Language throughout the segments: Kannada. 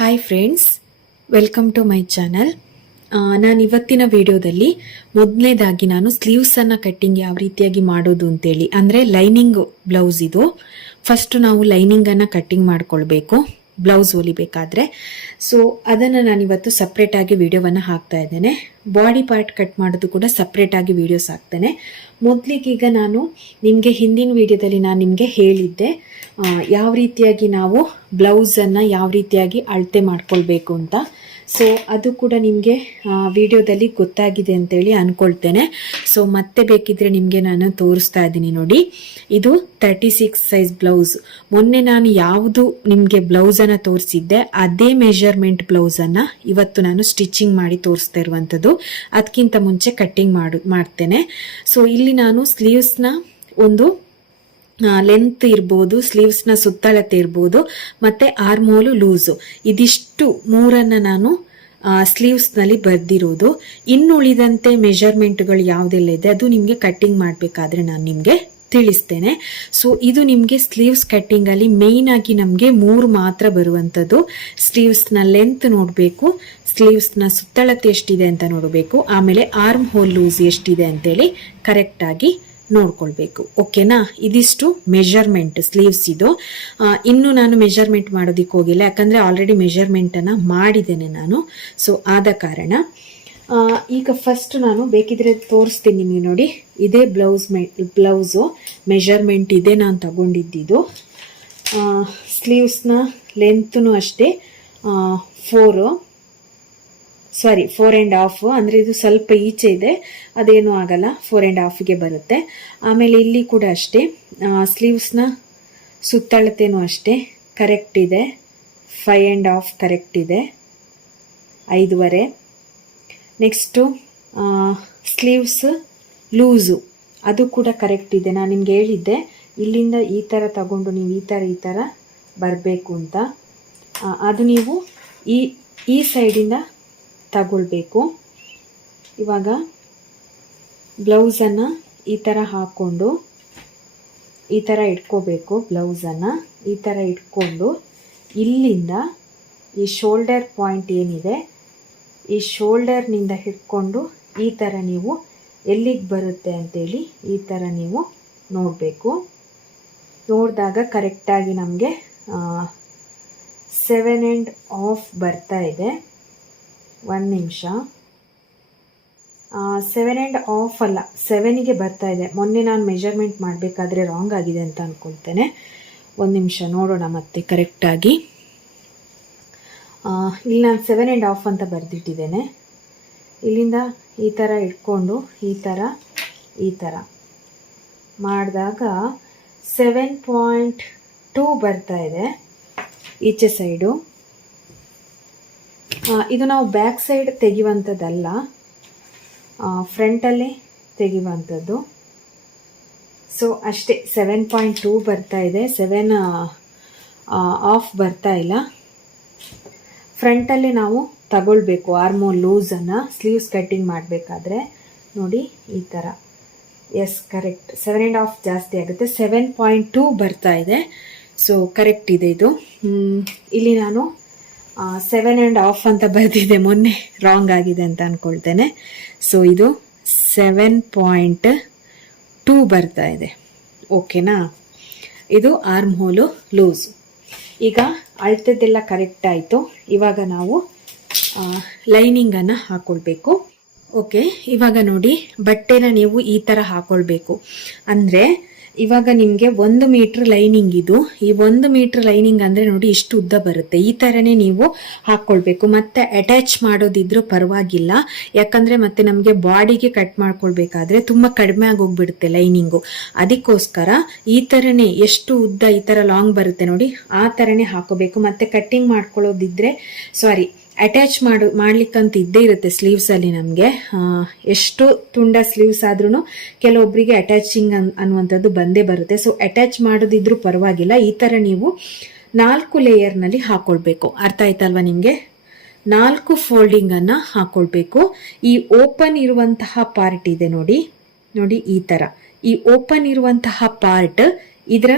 Hi friends, welcome to my channel. ನಾನು ಇವತ್ತಿನ ವಿಡಿಯೋದಲ್ಲಿ ಮೊದಲನೇದಾಗಿ ನಾನು ಸ್ಲೀವ್ಸನ್ನು ಕಟ್ಟಿಂಗ್ ಯಾವ ರೀತಿಯಾಗಿ ಮಾಡೋದು ಅಂತೇಳಿ, ಅಂದರೆ ಲೈನಿಂಗ್ ಬ್ಲೌಸ್ ಇದು. ಫಸ್ಟ್ ನಾವು ಲೈನಿಂಗನ್ನು ಕಟ್ಟಿಂಗ್ ಮಾಡ್ಕೊಳ್ಬೇಕು ಬ್ಲೌಸ್ ಹೊಲಿಬೇಕಾದ್ರೆ. ಸೊ ಅದನ್ನು ನಾನಿವತ್ತು ಸಪ್ರೇಟಾಗಿ ವಿಡಿಯೋವನ್ನು ಹಾಕ್ತಾ ಇದ್ದೇನೆ. ಬಾಡಿ ಪಾರ್ಟ್ ಕಟ್ ಮಾಡೋದು ಕೂಡ ಸಪ್ರೇಟಾಗಿ ವಿಡಿಯೋಸ್ ಹಾಕ್ತೇನೆ. ಮೊದಲಿಗೀಗ ನಾನು ನಿಮಗೆ ಹಿಂದಿನ ವಿಡಿಯೋದಲ್ಲಿ ನಾನು ನಿಮಗೆ ಹೇಳಿದ್ದೆ ಯಾವ ರೀತಿಯಾಗಿ ನಾವು ಬ್ಲೌಸನ್ನು ಯಾವ ರೀತಿಯಾಗಿ ಅಳತೆ ಮಾಡ್ಕೊಳ್ಬೇಕು ಅಂತ. ಸೊ ಅದು ಕೂಡ ನಿಮಗೆ ವಿಡಿಯೋದಲ್ಲಿ ಗೊತ್ತಾಗಿದೆ ಅಂತೇಳಿ ಅಂದ್ಕೊಳ್ತೇನೆ. ಸೊ ಮತ್ತೆ ಬೇಕಿದ್ರೆ ನಿಮಗೆ ನಾನು ತೋರಿಸ್ತಾ ಇದ್ದೀನಿ ನೋಡಿ. ಇದು 36 ಸೈಜ್ ಬ್ಲೌಸ್. ಮೊನ್ನೆ ನಾನು ಯಾವುದು ನಿಮಗೆ ಬ್ಲೌಸನ್ನು ತೋರಿಸಿದ್ದೆ ಅದೇ ಮೆಷರ್ಮೆಂಟ್ ಬ್ಲೌಸನ್ನು ಇವತ್ತು ನಾನು ಸ್ಟಿಚಿಂಗ್ ಮಾಡಿ ತೋರಿಸ್ತಾ ಇರುವಂಥದ್ದು. ಅದಕ್ಕಿಂತ ಮುಂಚೆ ಕಟ್ಟಿಂಗ್ ಮಾಡ್ತೇನೆ. ಸೊ ಇಲ್ಲಿ ನಾನು ಸ್ಲೀವ್ಸ್ನ ಒಂದು ಲೆಂತ್ ಇರ್ಬೋದು, ಸ್ಲೀವ್ಸ್ನ ಸುತ್ತಳತೆ ಇರ್ಬೋದು, ಮತ್ತೆ ಆರ್ಮೋಲು ಲೂಸು, ಇದಿಷ್ಟು ಮೂರನ್ನು ನಾನು ಸ್ಲೀವ್ಸ್ನಲ್ಲಿ ಬರೆದಿರೋದು. ಇನ್ನುಳಿದಂತೆ ಮೆಷರ್ಮೆಂಟ್ಗಳು ಯಾವುದೆಲ್ಲ ಇದೆ ಅದು ನಿಮಗೆ ಕಟ್ಟಿಂಗ್ ಮಾಡಬೇಕಾದ್ರೆ ನಾನು ನಿಮಗೆ ತಿಳಿಸ್ತೇನೆ. ಸೊ ಇದು ನಿಮಗೆ ಸ್ಲೀವ್ಸ್ ಕಟ್ಟಿಂಗಲ್ಲಿ ಮೇಯ್ನ್ ಆಗಿ ನಮಗೆ 3 ಮಾತ್ರ ಬರುವಂಥದ್ದು. ಸ್ಲೀವ್ಸ್ನ ಲೆಂತ್ ನೋಡಬೇಕು, ಸ್ಲೀವ್ಸ್ನ ಸುತ್ತಳತೆ ಎಷ್ಟಿದೆ ಅಂತ ನೋಡಬೇಕು, ಆಮೇಲೆ ಆರ್ಮ್ ಹೋಲ್ ಲೂಸ್ ಎಷ್ಟಿದೆ ಅಂತೇಳಿ ಕರೆಕ್ಟಾಗಿ ನೋಡ್ಕೊಳ್ಬೇಕು. ಓಕೆನಾ? ಇದಿಷ್ಟು ಮೆಷರ್ಮೆಂಟ್ ಸ್ಲೀವ್ಸ್ ಇದು. ಇನ್ನು ನಾನು ಮೆಷರ್ಮೆಂಟ್ ಮಾಡೋದಿಕ್ಕೆ ಹೋಗಿಲ್ಲ, ಯಾಕಂದರೆ ಆಲ್ರೆಡಿ ಮೆಷರ್ಮೆಂಟನ್ನು ಮಾಡಿದ್ದೇನೆ ನಾನು. ಸೊ ಆದ ಕಾರಣ ಈಗ ಫಸ್ಟ್ ನಾನು ಬೇಕಿದ್ರೆ ತೋರಿಸ್ತೀನಿ ನಿಮಗೆ ನೋಡಿ. ಇದೇ ಬ್ಲೌಸು ಮೆಷರ್ಮೆಂಟ್ ಇದೆ ನಾನು ತಗೊಂಡಿದ್ದು. ಸ್ಲೀವ್ಸ್ನ ಲೆಂತ್ನು ಅಷ್ಟೇ 4.5, ಅಂದರೆ ಇದು ಸ್ವಲ್ಪ ಈಚೆ ಇದೆ, ಅದೇನೂ ಆಗಲ್ಲ, 4.5ಗೆ ಬರುತ್ತೆ. ಆಮೇಲೆ ಇಲ್ಲಿ ಕೂಡ ಅಷ್ಟೇ ಸ್ಲೀವ್ಸ್ನ ಸುತ್ತಳತೆನೂ ಅಷ್ಟೇ ಕರೆಕ್ಟ್ ಇದೆ, 5.5 ಕರೆಕ್ಟ್ ಇದೆ, 5.5. ನೆಕ್ಸ್ಟು ಸ್ಲೀವ್ಸ್ ಲೂಸು ಅದು ಕೂಡ ಕರೆಕ್ಟ್ ಇದೆ. ನಾನು ನಿಮ್ಗೆ ಹೇಳಿದ್ದೆ ಇಲ್ಲಿಂದ ಈ ಥರ ತಗೊಂಡು ನೀವು ಈ ಥರ ಬರಬೇಕು ಅಂತ. ಅದು ನೀವು ಈ ಸೈಡಿಂದ ತಗೊಳ್ಬೇಕು. ಇವಾಗ ಬ್ಲೌಸನ್ನು ಈ ಥರ ಹಾಕ್ಕೊಂಡು ಈ ಥರ ಇಟ್ಕೋಬೇಕು. ಬ್ಲೌಸನ್ನು ಈ ಥರ ಇಟ್ಕೊಂಡು ಇಲ್ಲಿಂದ ಈ ಶೋಲ್ಡರ್ ಪಾಯಿಂಟ್ ಏನಿದೆ, ಈ ಶೋಲ್ಡರ್ನಿಂದ ಹಿಡ್ಕೊಂಡು ಈ ಥರ ನೀವು ಎಲ್ಲಿಗೆ ಬರುತ್ತೆ ಅಂತೇಳಿ ಈ ಥರ ನೀವು ನೋಡಬೇಕು. ನೋಡಿದಾಗ ಕರೆಕ್ಟಾಗಿ ನಮಗೆ 7.5 ಬರ್ತಾ ಇದೆ. 1 ನಿಮಿಷ, 7.5 ಅಲ್ಲ 7ಗೆ ಬರ್ತಾ ಇದೆ. ಮೊನ್ನೆ ನಾನು ಮೆಷರ್ಮೆಂಟ್ ಮಾಡಬೇಕಾದ್ರೆ ರಾಂಗ್ ಆಗಿದೆ ಅಂತ ಅಂದ್ಕೊಳ್ತೇನೆ. 1 ನಿಮಿಷ ನೋಡೋಣ ಮತ್ತೆ ಕರೆಕ್ಟಾಗಿ. ಇಲ್ಲಿ ನಾನು 7.5 ಅಂತ ಬರೆದಿಟ್ಟಿದ್ದೇನೆ. ಇಲ್ಲಿಂದ ಈ ಥರ ಇಟ್ಕೊಂಡು ಈ ಥರ ಮಾಡಿದಾಗ 7.2 ಬರ್ತಾ ಇದೆ ಈಚೆ ಸೈಡು. ಇದು ನಾವು ಬ್ಯಾಕ್ ಸೈಡ್ ತೆಗೆಯುವಂಥದ್ದಲ್ಲ, ಫ್ರಂಟಲ್ಲೇ ತೆಗೆಯುವಂಥದ್ದು. ಸೊ ಅಷ್ಟೇ, 7.2 ಬರ್ತಾ ಇದೆ, 7.5 ಬರ್ತಾ ಇಲ್ಲ. ಫ್ರಂಟಲ್ಲೇ ನಾವು ತಗೊಳ್ಬೇಕು ಆರ್ಮೋಲ್ ಲೂಸನ್ನು ಸ್ಲೀವ್ಸ್ ಕಟ್ಟಿಂಗ್ ಮಾಡಬೇಕಾದ್ರೆ. ನೋಡಿ ಈ ಥರ, ಎಸ್ ಕರೆಕ್ಟ್, 7.5 ಜಾಸ್ತಿ ಆಗುತ್ತೆ, 7.2 ಬರ್ತಾ ಇದೆ. ಸೊ ಕರೆಕ್ಟ್ ಇದೆ ಇದು. ಇಲ್ಲಿ ನಾನು 7.5 ಅಂತ ಬರೆದಿದೆ, ಮೊನ್ನೆ ರಾಂಗ್ ಆಗಿದೆ ಅಂತ ಅಂದ್ಕೊಳ್ತೇನೆ. ಸೊ ಇದು 7.2 ಬರ್ತಾ ಇದೆ. ಓಕೆನಾ? ಇದು ಆರ್ಮ್ ಹೋಲು ಲೂಸ್. ಈಗ ಅಳತೆದೆಲ್ಲ ಕರೆಕ್ಟ್ ಆಯಿತು. ಇವಾಗ ನಾವು ಲೈನಿಂಗನ್ನು ಹಾಕ್ಕೊಳ್ಬೇಕು. ಓಕೆ, ಇವಾಗ ನೋಡಿ ಬಟ್ಟೆನ ನೀವು ಈ ಥರ ಹಾಕ್ಕೊಳ್ಬೇಕು. ಅಂದರೆ ಇವಾಗ ನಿಮಗೆ 1 ಮೀಟ್ರ್ ಲೈನಿಂಗ್ ಇದು. ಈ 1 ಮೀಟ್ರ್ ಲೈನಿಂಗ್ ಅಂದರೆ ನೋಡಿ ಇಷ್ಟು ಉದ್ದ ಬರುತ್ತೆ. ಈ ಥರನೇ ನೀವು ಹಾಕ್ಕೊಳ್ಬೇಕು. ಮತ್ತೆ ಅಟ್ಯಾಚ್ ಮಾಡೋದಿದ್ರೂ ಪರವಾಗಿಲ್ಲ, ಯಾಕಂದರೆ ಮತ್ತೆ ನಮಗೆ ಬಾಡಿಗೆ ಕಟ್ ಮಾಡ್ಕೊಳ್ಬೇಕಾದ್ರೆ ತುಂಬ ಕಡಿಮೆ ಆಗೋಗ್ಬಿಡುತ್ತೆ ಲೈನಿಂಗು. ಅದಕ್ಕೋಸ್ಕರ ಈ ಥರನೇ ಎಷ್ಟು ಉದ್ದ ಈ ಥರ ಲಾಂಗ್ ಬರುತ್ತೆ ನೋಡಿ, ಆ ಥರನೇ ಹಾಕೋಬೇಕು. ಮತ್ತೆ ಕಟ್ಟಿಂಗ್ ಮಾಡ್ಕೊಳ್ಳೋದಿದ್ರೆ ಅಟ್ಯಾಚ್ ಮಾಡ್ಲಿಕ್ಕಂತ ಇದ್ದೇ ಇರುತ್ತೆ ಸ್ಲೀವ್ಸಲ್ಲಿ. ನಮಗೆ ಎಷ್ಟು ತುಂಡ ಸ್ಲೀವ್ಸ್ ಆದ್ರೂ ಕೆಲವೊಬ್ಬರಿಗೆ ಅಟ್ಯಾಚಿಂಗ್ ಅನ್ನುವಂಥದ್ದು ಬಂದೇ ಬರುತ್ತೆ. ಸೊ ಅಟ್ಯಾಚ್ ಮಾಡೋದಿದ್ರೂ ಪರವಾಗಿಲ್ಲ, ಈ ಥರ ನೀವು 4 ಲೇಯರ್ನಲ್ಲಿ ಹಾಕೊಳ್ಬೇಕು. ಅರ್ಥ ಆಯ್ತಲ್ವಾ ನಿಮಗೆ? 4 ಫೋಲ್ಡಿಂಗನ್ನು ಹಾಕೊಳ್ಬೇಕು. ಈ ಓಪನ್ ಇರುವಂತಹ ಪಾರ್ಟ್ ಇದೆ ನೋಡಿ ಈ ಥರ. ಈ ಓಪನ್ ಇರುವಂತಹ ಪಾರ್ಟ್ ಇದರ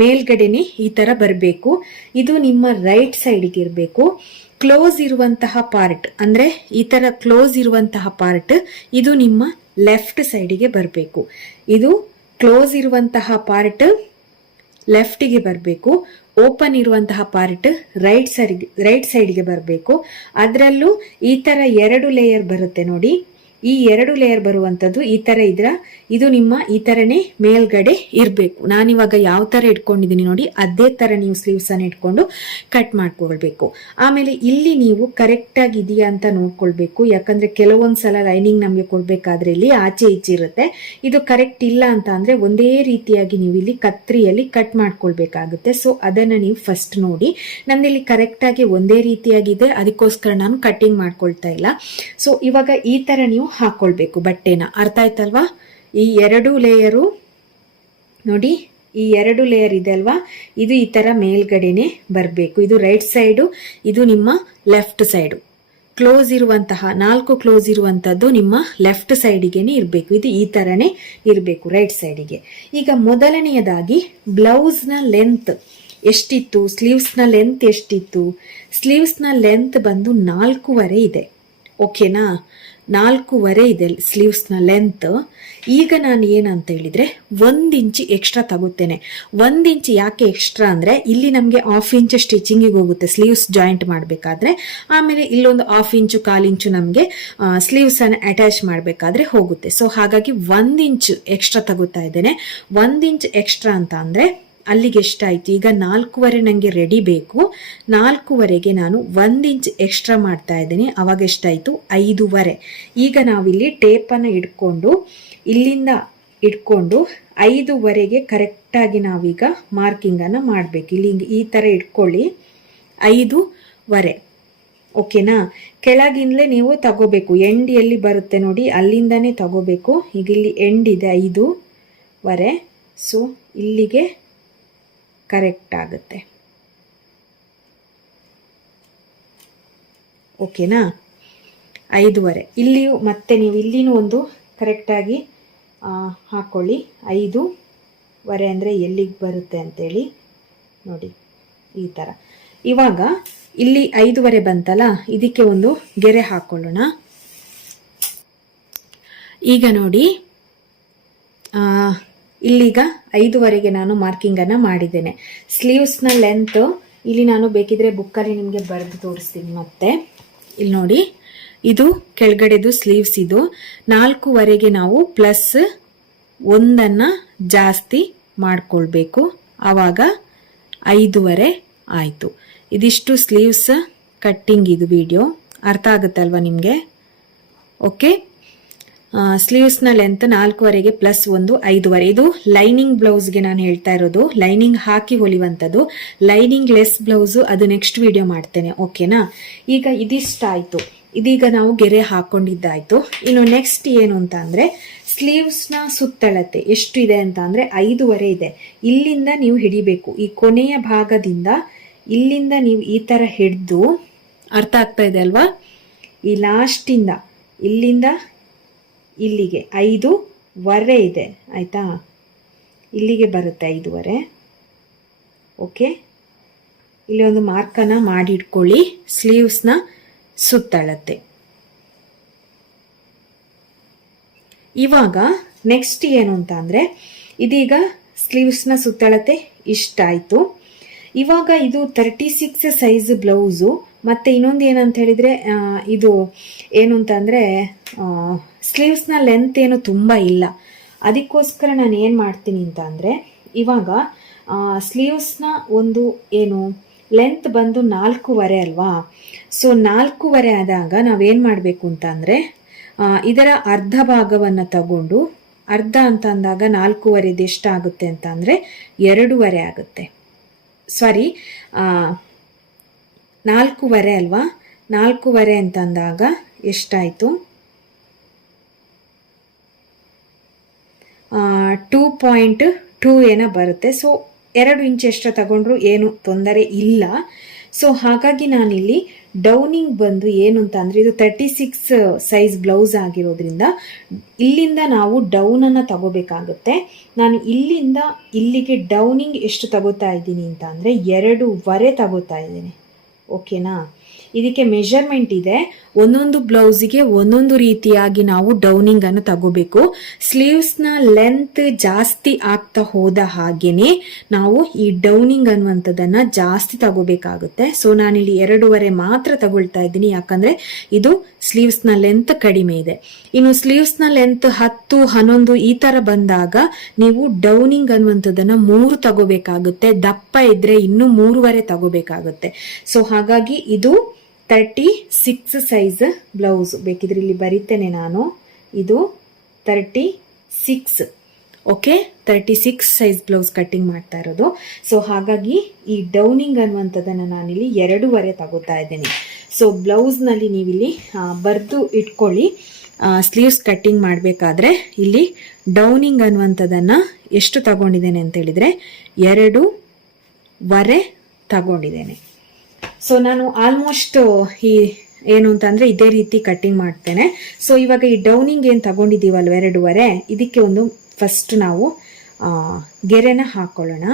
ಮೇಲ್ಗಡೆನೆ ಈ ತರ ಬರಬೇಕು. ಇದು ನಿಮ್ಮ ರೈಟ್ ಸೈಡ್ಗೆ ಇರಬೇಕು. ಕ್ಲೋಸ್ ಇರುವಂತಹ ಪಾರ್ಟ್ ಅಂದ್ರೆ ಈ ತರ ಕ್ಲೋಸ್ ಇರುವಂತಹ ಪಾರ್ಟ್ ಇದು ನಿಮ್ಮ ಲೆಫ್ಟ್ ಸೈಡಿಗೆ ಬರಬೇಕು. ಇದು ಕ್ಲೋಸ್ ಇರುವಂತಹ ಪಾರ್ಟ್ ಲೆಫ್ಟಿಗೆ ಬರಬೇಕು. ಓಪನ್ ಇರುವಂತಹ ಪಾರ್ಟ್ ರೈಟ್ ಸೈಡ್ಗೆ ಬರಬೇಕು. ಅದರಲ್ಲೂ ಈ ತರ 2 ಲೇಯರ್ ಬರುತ್ತೆ ನೋಡಿ. ಈ 2 ಲೇಯರ್ ಬರುವಂತದ್ದು ಈ ತರ ಇದು ನಿಮ್ಮ ಈ ತರನೇ ಮೇಲ್ಗಡೆ ಇರಬೇಕು. ನಾನಿವಾಗ ಯಾವ ತರ ಇಟ್ಕೊಂಡಿದ್ದೀನಿ ನೋಡಿ, ಅದೇ ತರ ನೀವು ಸ್ಲೀವ್ಸ್ ಅನ್ನು ಇಟ್ಕೊಂಡು ಕಟ್ ಮಾಡ್ಕೊಳ್ಬೇಕು. ಆಮೇಲೆ ಇಲ್ಲಿ ನೀವು ಕರೆಕ್ಟ್ ಆಗಿ ಇದೆಯಾ ಅಂತ ನೋಡ್ಕೊಳ್ಬೇಕು. ಯಾಕಂದ್ರೆ ಕೆಲವೊಂದ್ಸಲ ಲೈನಿಂಗ್ ನಮಗೆ ಕೊಡ್ಬೇಕಾದ್ರೆ ಇಲ್ಲಿ ಆಚೆ ಈಚೆ ಇರುತ್ತೆ. ಇದು ಕರೆಕ್ಟ್ ಇಲ್ಲ ಅಂತ ಅಂದ್ರೆ ಒಂದೇ ರೀತಿಯಾಗಿ ನೀವು ಇಲ್ಲಿ ಕತ್ರಿಯಲ್ಲಿ ಕಟ್ ಮಾಡ್ಕೊಳ್ಬೇಕಾಗುತ್ತೆ. ಸೊ ಅದನ್ನ ನೀವು ಫಸ್ಟ್ ನೋಡಿ. ನಂದಿಲ್ಲಿ ಕರೆಕ್ಟ್ ಆಗಿ ಒಂದೇ ರೀತಿಯಾಗಿದೆ, ಅದಕ್ಕೋಸ್ಕರ ನಾನು ಕಟ್ಟಿಂಗ್ ಮಾಡ್ಕೊಳ್ತಾ ಇಲ್ಲ. ಸೊ ಇವಾಗ ಈ ತರ ನೀವು ಹಾಕೊಳ್ಬೇಕು ಬಟ್ಟೆನ. ಅರ್ಥ ಆಯ್ತಲ್ವಾ? ಈ 2 ಲೇಯರು ನೋಡಿ, ಈ 2 ಲೇಯರ್ ಇದೆ ಅಲ್ವಾ, ಇದು ಈ ತರ ಮೇಲ್ಗಡೆನೆ ಬರಬೇಕು. ಇದು ರೈಟ್ ಸೈಡು, ಇದು ನಿಮ್ಮ ಲೆಫ್ಟ್ ಸೈಡು. ಕ್ಲೋಸ್ ಇರುವಂತಹ 4 ಕ್ಲೋಸ್ ಇರುವಂತದ್ದು ನಿಮ್ಮ ಲೆಫ್ಟ್ ಸೈಡಿಗೆನೆ ಇರಬೇಕು. ಇದು ಈ ತರನೇ ಇರಬೇಕು ರೈಟ್ ಸೈಡಿಗೆ. ಈಗ ಮೊದಲನೆಯದಾಗಿ ಬ್ಲೌಸ್ ನ ಲೆಂತ್ ಎಷ್ಟಿತ್ತು, ಸ್ಲೀವ್ಸ್ ನ ಲೆಂತ್ ಎಷ್ಟಿತ್ತು? ಸ್ಲೀವ್ಸ್ ನ ಲೆಂತ್ ಬಂದು 4.5 ಇದೆ. ಓಕೆನಾ? 4.5 ಇದೆ ಸ್ಲೀವ್ಸ್ ನ ಲೆಂತ್. ಈಗ ನಾನು ಏನಂತ ಹೇಳಿದ್ರೆ 1 ಇಂಚ್ ಎಕ್ಸ್ಟ್ರಾ ತಗೋತೇನೆ. 1 ಇಂಚ್ ಯಾಕೆ ಎಕ್ಸ್ಟ್ರಾ ಅಂದ್ರೆ ಇಲ್ಲಿ ನಮಗೆ 1/2 ಇಂಚ್ ಸ್ಟಿಚಿಂಗಿಗೆ ಹೋಗುತ್ತೆ ಸ್ಲೀವ್ಸ್ ಜಾಯಿಂಟ್ ಮಾಡಬೇಕಾದ್ರೆ. ಆಮೇಲೆ ಇಲ್ಲೊಂದು 1/2 ಇಂಚು 1/4 ಇಂಚು ನಮಗೆ ಸ್ಲೀವ್ಸ್ ಅನ್ನು ಅಟ್ಯಾಚ್ ಮಾಡಬೇಕಾದ್ರೆ ಹೋಗುತ್ತೆ. ಸೊ ಹಾಗಾಗಿ 1 ಇಂಚ್ ಎಕ್ಸ್ಟ್ರಾ ತಗೋತಾ ಇದ್ದೇನೆ. 1 ಇಂಚ್ ಎಕ್ಸ್ಟ್ರಾ ಅಂತ ಅಂದ್ರೆ ಅಲ್ಲಿಗೆ ಎಷ್ಟಾಯ್ತು? ಈಗ 4.5 ನಂಗೆ ರೆಡಿ ಬೇಕು. 4.5ಗೆ ನಾನು 1 ಇಂಚ್ ಎಕ್ಸ್ಟ್ರಾ ಮಾಡ್ತಾ ಇದ್ದೀನಿ. ಅವಾಗ ಎಷ್ಟಾಯ್ತು? 5.5. ಈಗ ನಾವಿಲ್ಲಿ ಟೇಪನ್ನು ಇಟ್ಕೊಂಡು ಇಲ್ಲಿಂದ ಇಟ್ಕೊಂಡು 5.5ಗೆ ಕರೆಕ್ಟಾಗಿ ನಾವೀಗ ಮಾರ್ಕಿಂಗ್ ಅನ್ನ ಮಾಡಬೇಕು. ಇಲ್ಲಿ ಈ ತರ ಇಟ್ಕೊಳ್ಳಿ, 5.5. ಓಕೆನಾ? ಕೆಳಗಿಂದಲೇ ನೀವು ತಗೋಬೇಕು. ಎಂಡ್ ಎಲ್ಲಿ ಬರುತ್ತೆ ನೋಡಿ, ಅಲ್ಲಿಂದಾನೇ ತಗೋಬೇಕು. ಈಗ ಇಲ್ಲಿ ಎಂಡ್ ಇದೆ 5.5. ಸೊ ಇಲ್ಲಿಗೆ ಕರೆಕ್ಟ್ ಆಗುತ್ತೆ. ಓಕೆನಾ? 5.5. ಇಲ್ಲಿಯೂ ಮತ್ತೆ ನೀವು ಇಲ್ಲಿನೂ ಒಂದು ಕರೆಕ್ಟಾಗಿ ಹಾಕೊಳ್ಳಿ. 5.5 ಅಂದರೆ ಎಲ್ಲಿಗೆ ಬರುತ್ತೆ ಅಂತೇಳಿ ನೋಡಿ, ಈ ಥರ. ಇವಾಗ ಇಲ್ಲಿ 5.5 ಬಂತಲ್ಲ, ಇದಕ್ಕೆ ಒಂದು ಗೆರೆ ಹಾಕೊಳ್ಳೋಣ. ಈಗ ನೋಡಿ, ಇಲ್ಲಿಗ 5.5ಗೆ ನಾನು ಮಾರ್ಕಿಂಗ್ ಅನ್ನ ಮಾಡಿದ್ದೇನೆ. ಸ್ಲೀವ್ಸ್ ನ ಲೆಂತ್ ಇಲ್ಲಿ ನಾನು ಬೇಕಿದ್ರೆ ಬುಕ್ಕಲ್ಲಿ ನಿಮಗೆ ಬರೆದು ತೋರಿಸ್ತೀನಿ. ಮತ್ತೆ ಇಲ್ಲಿ ನೋಡಿ, ಇದು ಕೆಳಗಡೆದು ಸ್ಲೀವ್ಸ್. ಇದು 4.5ಗೆ ನಾವು +1 ಜಾಸ್ತಿ ಮಾಡ್ಕೊಳ್ಬೇಕು. ಆವಾಗ 5.5 ಆಯ್ತು. ಇದಿಷ್ಟು ಸ್ಲೀವ್ಸ್ ಕಟ್ಟಿಂಗ್. ಇದು ವಿಡಿಯೋ ಅರ್ಥ ಆಗುತ್ತಲ್ವಾ ನಿಮಗೆ? ಓಕೆ. ಸ್ಲೀವ್ಸ್ ನ ಲೆಂತ್ 4.5ಗೆ +1 5.5. ಇದು ಲೈನಿಂಗ್ ಬ್ಲೌಸ್ಗೆ ನಾನು ಹೇಳ್ತಾ ಇರೋದು. ಲೈನಿಂಗ್ ಹಾಕಿ ಹೊಲಿಯುವಂಥದ್ದು. ಲೈನಿಂಗ್ ಲೆಸ್ ಬ್ಲೌಸ್ ಅದು ನೆಕ್ಸ್ಟ್ ವಿಡಿಯೋ ಮಾಡ್ತೇನೆ. ಓಕೆನಾ? ಈಗ ಇದಿಷ್ಟಾಯ್ತು. ಇದೀಗ ನಾವು ಗೆರೆ ಹಾಕೊಂಡಿದ್ದಾಯ್ತು. ಇನ್ನು ನೆಕ್ಸ್ಟ್ ಏನು ಅಂತ ಅಂದ್ರೆ ಸ್ಲೀವ್ಸ್ ನ ಸುತ್ತಳತೆ ಎಷ್ಟು ಇದೆ ಅಂತ ಅಂದ್ರೆ 5.5 ಇದೆ. ಇಲ್ಲಿಂದ ನೀವು ಹಿಡಿಬೇಕು. ಈ ಕೊನೆಯ ಭಾಗದಿಂದ ಇಲ್ಲಿಂದ ನೀವು ಈ ತರ ಹಿಡಿದು, ಅರ್ಥ ಆಗ್ತಾ ಇದೆ ಅಲ್ವಾ? ಈ ಲಾಸ್ಟಿಂದ ಇಲ್ಲಿಂದ ಇಲ್ಲಿಗೆ 5.5 ಇದೆ. ಆಯ್ತಾ? ಇಲ್ಲಿಗೆ ಬರುತ್ತೆ 5.5. ಓಕೆ. ಇಲ್ಲಿ ಒಂದು ಮಾರ್ಕನ್ನ ಮಾಡಿ ಇಟ್ಕೊಳ್ಳಿ, ಸ್ಲೀವ್ಸ್ನ ಸುತ್ತಳತೆ. ಇವಾಗ ನೆಕ್ಸ್ಟ್ ಏನು ಅಂತ ಅಂದ್ರೆ, ಇದೀಗ ಸ್ಲೀವ್ಸ್ನ ಸುತ್ತಳತೆ ಇಷ್ಟಾಯ್ತು. ಇವಾಗ ಇದು 36 ಸೈಜ್ ಬ್ಲೌಸು. ಮತ್ತೆ ಇನ್ನೊಂದು ಏನಂತ ಹೇಳಿದ್ರೆ, ಇದು ಏನು ಅಂತ ಅಂದ್ರೆ ಸ್ಲೀವ್ಸ್ನ ಲೆಂತ್ ಏನು ತುಂಬ ಇಲ್ಲ. ಅದಕ್ಕೋಸ್ಕರ ನಾನು ಏನು ಮಾಡ್ತೀನಿ ಅಂತ ಅಂದರೆ, ಇವಾಗ ಸ್ಲೀವ್ಸ್ನ ಒಂದು ಏನು ಲೆಂತ್ ಬಂದು 4.5 ಅಲ್ವಾ? ಸೊ 4.5 ಆದಾಗ ನಾವೇನು ಮಾಡಬೇಕು ಅಂತ ಅಂದರೆ, ಇದರ ಅರ್ಧ ಭಾಗವನ್ನು ತಗೊಂಡು, ಅರ್ಧ ಅಂತ ಅಂದಾಗ 4.5 ಎಷ್ಟಾಗುತ್ತೆ ಅಂತ ಅಂದರೆ 2.5 ಆಗುತ್ತೆ. ಸಾರಿ, 4.5 ಅಲ್ವಾ? 4.5 ಅಂತ ಅಂದಾಗ ಎಷ್ಟಾಯಿತು? 2.2 ಏನೋ ಬರುತ್ತೆ. ಸೊ 2 ಇಂಚ್ ಎಕ್ಸ್ಟ್ರಾ ತಗೊಂಡ್ರು ಏನು ತೊಂದರೆ ಇಲ್ಲ. ಸೊ ಹಾಗಾಗಿ ನಾನಿಲ್ಲಿ ಡೌನಿಂಗ್ ಬಂದು ಏನು ಅಂತ ಅಂದರೆ, ಇದು 36 ಸೈಜ್ ಬ್ಲೌಸ್ ಆಗಿರೋದ್ರಿಂದ ಇಲ್ಲಿಂದ ನಾವು ಡೌನನ್ನು ತಗೋಬೇಕಾಗುತ್ತೆ. ನಾನು ಇಲ್ಲಿಂದ ಇಲ್ಲಿಗೆ ಡೌನಿಂಗ್ ಎಷ್ಟು ತಗೋತಾ ಇದ್ದೀನಿ ಅಂತ ಅಂದರೆ 2.5 ತಗೋತಾ ಇದ್ದೀನಿ. ಓಕೆನಾ. ಇದಕ್ಕೆ ಮೆಷರ್ಮೆಂಟ್ ಇದೆ, ಒಂದೊಂದು ಬ್ಲೌಸಿಗೆ ಒಂದೊಂದು ರೀತಿಯಾಗಿ ನಾವು ಡೌನಿಂಗ್ ಅನ್ನು ತಗೋಬೇಕು. ಸ್ಲೀವ್ಸ್ ನ ಲೆಂತ್ ಜಾಸ್ತಿ ಆಗ್ತಾ ಹೋದ ಹಾಗೇನೆ ನಾವು ಈ ಡೌನಿಂಗ್ ಅನ್ನುವಂಥದ್ದನ್ನ ಜಾಸ್ತಿ ತಗೋಬೇಕಾಗುತ್ತೆ. ಸೊ ನಾನಿಲ್ಲಿ 2.5 ಮಾತ್ರ ತಗೊಳ್ತಾ ಇದ್ದೀನಿ, ಯಾಕಂದ್ರೆ ಇದು ಸ್ಲೀವ್ಸ್ ನ ಲೆಂತ್ ಕಡಿಮೆ ಇದೆ. ಇನ್ನು ಸ್ಲೀವ್ಸ್ ನ ಲೆಂತ್ 10, 11 ಈ ತರ ಬಂದಾಗ ನೀವು ಡೌನಿಂಗ್ ಅನ್ನುವಂಥದ್ದನ್ನ 3 ತಗೋಬೇಕಾಗುತ್ತೆ. ದಪ್ಪ ಇದ್ರೆ ಇನ್ನು 3.5 ತಗೋಬೇಕಾಗುತ್ತೆ. ಸೊ ಹಾಗಾಗಿ ಇದು 36 ಸೈಜ್ ಬ್ಲೌಸ್. ಬೇಕಿದ್ರೆ ಇಲ್ಲಿ ಬರೀತೇನೆ ನಾನು, ಇದು 36. ಓಕೆ, 36 ಸೈಜ್ ಬ್ಲೌಸ್ ಕಟ್ಟಿಂಗ್ ಮಾಡ್ತಾ ಇರೋದು. ಸೊ ಹಾಗಾಗಿ ಈ ಡೌನಿಂಗ್ ಅನ್ನುವಂಥದ್ದನ್ನ ನಾನಿಲ್ಲಿ 2.5 ತಗೋತಾ ಇದ್ದೇನೆ. ಸೊ ಬ್ಲೌಸ್ ನಲ್ಲಿ ನೀವಿಲ್ಲಿ ಬರೆದು ಇಟ್ಕೊಳ್ಳಿ. ಸ್ಲೀವ್ಸ್ ಕಟ್ಟಿಂಗ್ ಮಾಡಬೇಕಾದ್ರೆ ಇಲ್ಲಿ ಡೌನಿಂಗ್ ಅನ್ನುವಂಥದ್ದನ್ನ ಎಷ್ಟು ತಗೊಂಡಿದ್ದೇನೆ ಅಂತ ಹೇಳಿದ್ರೆ 2.5 ತಗೊಂಡಿದ್ದೇನೆ. ಸೊ ನಾನು ಆಲ್ಮೋಸ್ಟ್ ಈ ಏನು ಅಂತಂದ್ರೆ ಇದೇ ರೀತಿ ಕಟ್ಟಿಂಗ್ ಮಾಡ್ತೇನೆ. ಸೊ ಇವಾಗ ಈ ಡೌನಿಂಗ್ ಏನು ತಗೊಂಡಿದ್ದೀವಲ್ವ 2.5, ಇದಕ್ಕೆ ಒಂದು ಫಸ್ಟ್ ನಾವು ಗೆರೆನ ಹಾಕೊಳ್ಳೋಣ.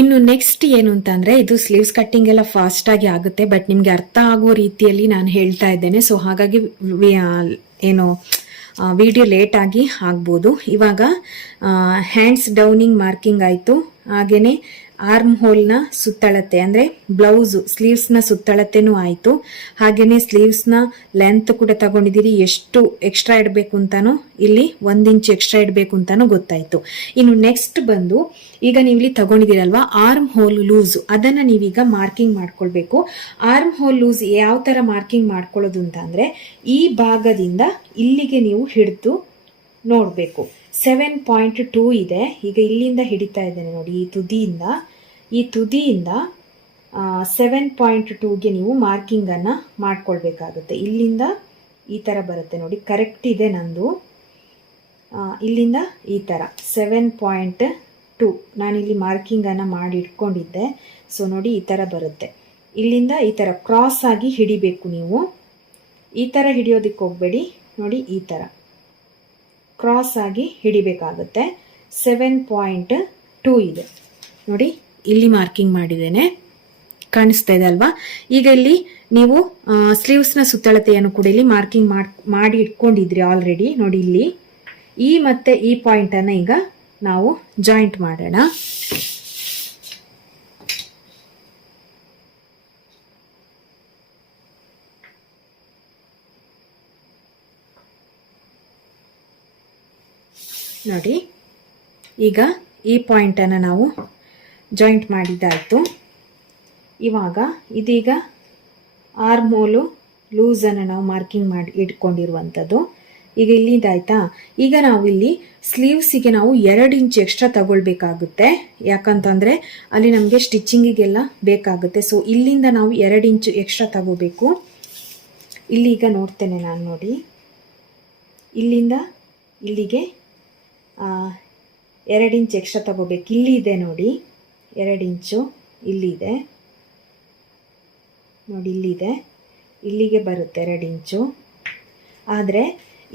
ಇನ್ನು ನೆಕ್ಸ್ಟ್ ಏನು ಅಂತಂದ್ರೆ, ಇದು ಸ್ಲೀವ್ಸ್ ಕಟ್ಟಿಂಗ್ ಎಲ್ಲ ಫಾಸ್ಟ್ ಆಗಿ ಆಗುತ್ತೆ, ಬಟ್ ನಿಮ್ಗೆ ಅರ್ಥ ಆಗುವ ರೀತಿಯಲ್ಲಿ ನಾನು ಹೇಳ್ತಾ ಇದ್ದೇನೆ. ಸೊ ಹಾಗಾಗಿ ಏನು ವಿಡಿಯೋ ಲೇಟ್ ಆಗಿ ಆಗ್ಬೋದು. ಇವಾಗ ಹ್ಯಾಂಡ್ಸ್ ಡೌನಿಂಗ್ ಮಾರ್ಕಿಂಗ್ ಆಯಿತು, ಹಾಗೇನೆ ಆರ್ಮ್ ಹೋಲ್ನ ಸುತ್ತಳತೆ ಅಂದ್ರೆ ಬ್ಲೌಸ್ ಸ್ಲೀವ್ಸ್ನ ಸುತ್ತಳತೆನೂ ಆಯಿತು, ಹಾಗೇನೆ ಸ್ಲೀವ್ಸ್ನ ಲೆಂತ್ ಕೂಡ ತಗೊಂಡಿದ್ದೀರಿ. ಎಷ್ಟು ಎಕ್ಸ್ಟ್ರಾ ಇಡಬೇಕು ಅಂತಾನು ಇಲ್ಲಿ 1 ಇಂಚ್ ಎಕ್ಸ್ಟ್ರಾ ಇಡಬೇಕು ಅಂತಾನು ಗೊತ್ತಾಯ್ತು. ಇನ್ನು ನೆಕ್ಸ್ಟ್ ಬಂದು ಈಗ ನೀವು ಇಲ್ಲಿ ತಗೊಂಡಿದ್ದೀರಲ್ವಾ ಆರ್ಮ್ ಹೋಲ್ ಲೂಸ್, ಅದನ್ನ ನೀವೀಗ ಮಾರ್ಕಿಂಗ್ ಮಾಡ್ಕೊಳ್ಬೇಕು. ಆರ್ಮ್ ಹೋಲ್ ಲೂಸ್ ಯಾವ ತರ ಮಾರ್ಕಿಂಗ್ ಮಾಡ್ಕೊಳ್ಳೋದು ಅಂತ ಅಂದ್ರೆ, ಈ ಭಾಗದಿಂದ ಇಲ್ಲಿಗೆ ನೀವು ಹಿಡಿದು ನೋಡಬೇಕು. 7.2 ಇದೆ. ಈಗ ಇಲ್ಲಿಂದ ಹಿಡಿತಾ ಇದ್ದೇನೆ ನೋಡಿ, ಈ ತುದಿಯಿಂದ 7.2ಗೆ ನೀವು ಮಾರ್ಕಿಂಗ್ ಅನ್ನ ಮಾಡ್ಕೊಳ್ಬೇಕಾಗುತ್ತೆ. ಇಲ್ಲಿಂದ ಈ ತರ ಬರುತ್ತೆ ನೋಡಿ, ಕರೆಕ್ಟ್ ಇದೆ ನಂದು. ಇಲ್ಲಿಂದ ಈ ತರ 7.2 ನಾನಿಲ್ಲಿ ಮಾರ್ಕಿಂಗ್ ಅನ್ನ ಮಾಡಿ ಇಟ್ಕೊಂಡಿದ್ದೆ. ಸೊ ನೋಡಿ ಈ ತರ ಬರುತ್ತೆ. ಇಲ್ಲಿಂದ ಈ ತರ ಕ್ರಾಸ್ ಆಗಿ ಹಿಡಿಬೇಕು ನೀವು. ಈ ತರ ಹಿಡಿಯೋದಿಕ್ಕೆ ಹೋಗ್ಬೇಡಿ ನೋಡಿ, ಈ ತರ ಕ್ರಾಸ್ ಆಗಿ ಹಿಡಿಬೇಕಾಗುತ್ತೆ. 7.2 ಇದೆ ನೋಡಿ, ಇಲ್ಲಿ ಮಾರ್ಕಿಂಗ್ ಮಾಡಿದ್ದೇನೆ, ಕಾಣಿಸ್ತಾ ಇದೆ ಅಲ್ವಾ. ಈಗ ಇಲ್ಲಿ ನೀವು ಸ್ಲೀವ್ಸ್ನ ಸುತ್ತಳತೆಯನ್ನು ಕೂಡ ಇಲ್ಲಿ ಮಾರ್ಕಿಂಗ್ ಮಾಡಿ ಇಟ್ಕೊಂಡಿದ್ರಿ ಆಲ್ರೆಡಿ ನೋಡಿ. ಇಲ್ಲಿ ಈ ಮತ್ತೆ ಈ ಪಾಯಿಂಟ್ ಅನ್ನ ಈಗ ನಾವು ಜಾಯಿಂಟ್ ಮಾಡೋಣ. ನೋಡಿ, ಈಗ ಈ ಪಾಯಿಂಟನ್ನು ನಾವು ಜಾಯಿಂಟ್ ಮಾಡಿದ್ದಾಯಿತು. ಇವಾಗ ಇದೀಗ ಆರ್ಮ್ ಹೋಲು ಲೂಸನ್ನು ನಾವು ಮಾರ್ಕಿಂಗ್ ಮಾಡಿ ಇಟ್ಕೊಂಡಿರುವಂಥದ್ದು. ಈಗ ಇಲ್ಲಿಂದ ಆಯ್ತಾ. ಈಗ ನಾವು ಇಲ್ಲಿ ಸ್ಲೀವ್ಸಿಗೆ ನಾವು 2 ಇಂಚ್ ಎಕ್ಸ್ಟ್ರಾ ತಗೊಳ್ಬೇಕಾಗುತ್ತೆ, ಯಾಕಂತಂದರೆ ಅಲ್ಲಿ ನಮಗೆ ಸ್ಟಿಚಿಂಗಿಗೆಲ್ಲ ಬೇಕಾಗುತ್ತೆ. ಸೊ ಇಲ್ಲಿಂದ ನಾವು 2 ಇಂಚು ಎಕ್ಸ್ಟ್ರಾ ತಗೋಬೇಕು. ಇಲ್ಲಿ ಈಗ ನೋಡ್ತೇನೆ ನಾನು ನೋಡಿ, ಇಲ್ಲಿಂದ ಇಲ್ಲಿಗೆ 2 ಇಂಚ್ ಎಕ್ಸ್ಟ್ರಾ ತಗೋಬೇಕು. ಇಲ್ಲಿ ಇದೆ ನೋಡಿ 2 ಇಂಚು, ಇಲ್ಲಿದೆ ನೋಡಿ, ಇಲ್ಲಿದೆ, ಇಲ್ಲಿಗೆ ಬರುತ್ತೆ 2 ಇಂಚು. ಆದರೆ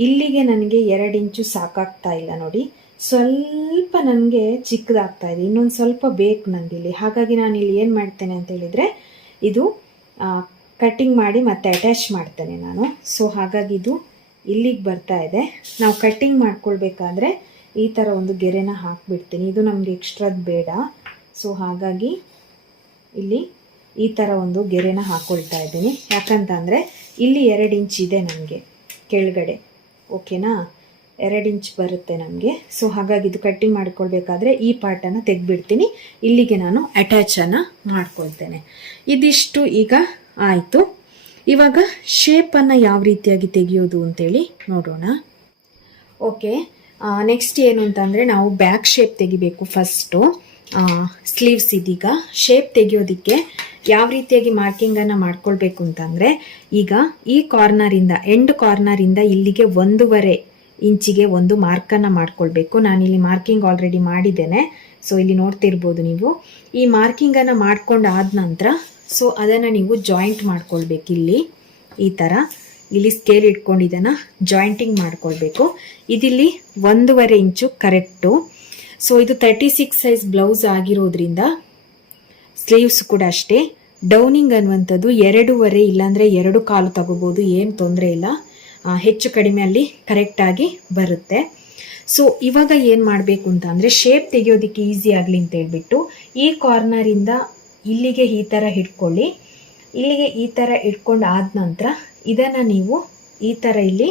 ಇಲ್ಲಿಗೆ ನನಗೆ 2 ಇಂಚು ಸಾಕಾಗ್ತಾ ಇಲ್ಲ ನೋಡಿ, ಸ್ವಲ್ಪ ನನಗೆ ಚಿಕ್ಕದಾಗ್ತಾ ಇದೆ, ಇನ್ನೊಂದು ಸ್ವಲ್ಪ ಬೇಕು ನನಗೆ ಇಲ್ಲಿ. ಹಾಗಾಗಿ ನಾನು ಇಲ್ಲಿ ಏನು ಮಾಡ್ತೇನೆ ಅಂತ ಹೇಳಿದರೆ, ಇದು ಕಟ್ಟಿಂಗ್ ಮಾಡಿ ಮತ್ತೆ ಅಟ್ಯಾಚ್ ಮಾಡ್ತೇನೆ ನಾನು. ಸೊ ಹಾಗಾಗಿ ಇದು ಇಲ್ಲಿಗೆ ಬರ್ತಾ ಇದೆ. ನಾವು ಕಟ್ಟಿಂಗ್ ಮಾಡ್ಕೊಳ್ಬೇಕಾದ್ರೆ ಈ ಥರ ಒಂದು ಗೆರೆನ ಹಾಕಿಬಿಡ್ತೀನಿ, ಇದು ನಮಗೆ ಎಕ್ಸ್ಟ್ರಾದ್ ಬೇಡ. ಸೊ ಹಾಗಾಗಿ ಇಲ್ಲಿ ಈ ಥರ ಒಂದು ಗೆರೆನ ಹಾಕ್ಕೊಳ್ತಾ ಇದ್ದೀನಿ. ಯಾಕಂತಂದರೆ ಇಲ್ಲಿ 2 ಇಂಚ್ ಇದೆ ನನಗೆ ಕೆಳಗಡೆ, ಓಕೆನಾ, 2 ಇಂಚ್ ಬರುತ್ತೆ ನಮಗೆ. ಸೊ ಹಾಗಾಗಿ ಇದು ಕಟ್ಟಿಂಗ್ ಮಾಡ್ಕೊಳ್ಬೇಕಾದ್ರೆ ಈ ಪಾರ್ಟನ್ನು ತೆಗೆದ್ಬಿಡ್ತೀನಿ, ಇಲ್ಲಿಗೆ ನಾನು ಅಟ್ಯಾಚನ್ನು ಮಾಡ್ಕೊಳ್ತೇನೆ. ಇದಿಷ್ಟು ಈಗ ಆಯಿತು. ಇವಾಗ ಶೇಪನ್ನು ಯಾವ ರೀತಿಯಾಗಿ ತೆಗೆಯೋದು ಅಂತೇಳಿ ನೋಡೋಣ. ಓಕೆ, ನೆಕ್ಸ್ಟ್ ಏನು ಅಂತಂದರೆ, ನಾವು ಬ್ಯಾಕ್ ಶೇಪ್ ತೆಗಿಬೇಕು ಫಸ್ಟು. ಸ್ಲೀವ್ಸ್ ಇದೀಗ ಶೇಪ್ ತೆಗೆಯೋದಕ್ಕೆ ಯಾವ ರೀತಿಯಾಗಿ ಮಾರ್ಕಿಂಗನ್ನು ಮಾಡ್ಕೊಳ್ಬೇಕು ಅಂತಂದರೆ, ಈಗ ಈ ಕಾರ್ನರಿಂದ ಎಂಡ್ ಕಾರ್ನರಿಂದ ಇಲ್ಲಿಗೆ 1.5 ಇಂಚಿಗೆ ಒಂದು ಮಾರ್ಕನ್ನು ಮಾಡ್ಕೊಳ್ಬೇಕು. ನಾನಿಲ್ಲಿ ಮಾರ್ಕಿಂಗ್ ಆಲ್ರೆಡಿ ಮಾಡಿದ್ದೇನೆ. ಸೊ ಇಲ್ಲಿ ನೋಡ್ತಿರ್ಬೋದು ನೀವು. ಈ ಮಾರ್ಕಿಂಗನ್ನು ಮಾಡ್ಕೊಂಡಾದ ನಂತರ ಸೊ ಅದನ್ನು ನೀವು ಜಾಯಿಂಟ್ ಮಾಡ್ಕೊಳ್ಬೇಕು. ಇಲ್ಲಿ ಈ ಥರ ಇಲ್ಲಿ ಸ್ಕೇಲ್ ಇಟ್ಕೊಂಡು ಇದನ್ನು ಜಾಯಿಂಟಿಂಗ್ ಮಾಡ್ಕೊಳ್ಬೇಕು. ಇದಿಲ್ಲಿ 1.5 ಇಂಚು ಕರೆಕ್ಟು. ಸೊ ಇದು 36 ಸೈಜ್ ಬ್ಲೌಸ್ ಆಗಿರೋದ್ರಿಂದ ಸ್ಲೀವ್ಸ್ ಕೂಡ ಅಷ್ಟೇ. ಡೌನಿಂಗ್ ಅನ್ನುವಂಥದ್ದು 2.5 ಇಲ್ಲಾಂದರೆ 2.25 ತಗೋಬೋದು, ಏನು ತೊಂದರೆ ಇಲ್ಲ. ಹೆಚ್ಚು ಕಡಿಮೆ ಅಲ್ಲಿ ಕರೆಕ್ಟಾಗಿ ಬರುತ್ತೆ. ಸೊ ಇವಾಗ ಏನು ಮಾಡಬೇಕು ಅಂತ ಅಂದರೆ, ಶೇಪ್ ತೆಗೆಯೋದಕ್ಕೆ ಈಸಿ ಆಗಲಿ ಅಂತ ಹೇಳ್ಬಿಟ್ಟು ಈ ಕಾರ್ನರಿಂದ ಇಲ್ಲಿಗೆ ಈ ಥರ ಹಿಡ್ಕೊಳ್ಳಿ. ಇಲ್ಲಿಗೆ ಈ ಥರ ಇಟ್ಕೊಂಡು ಆದ ನಂತರ ಇದನ್ನು ನೀವು ಈ ಥರ ಇಲ್ಲಿ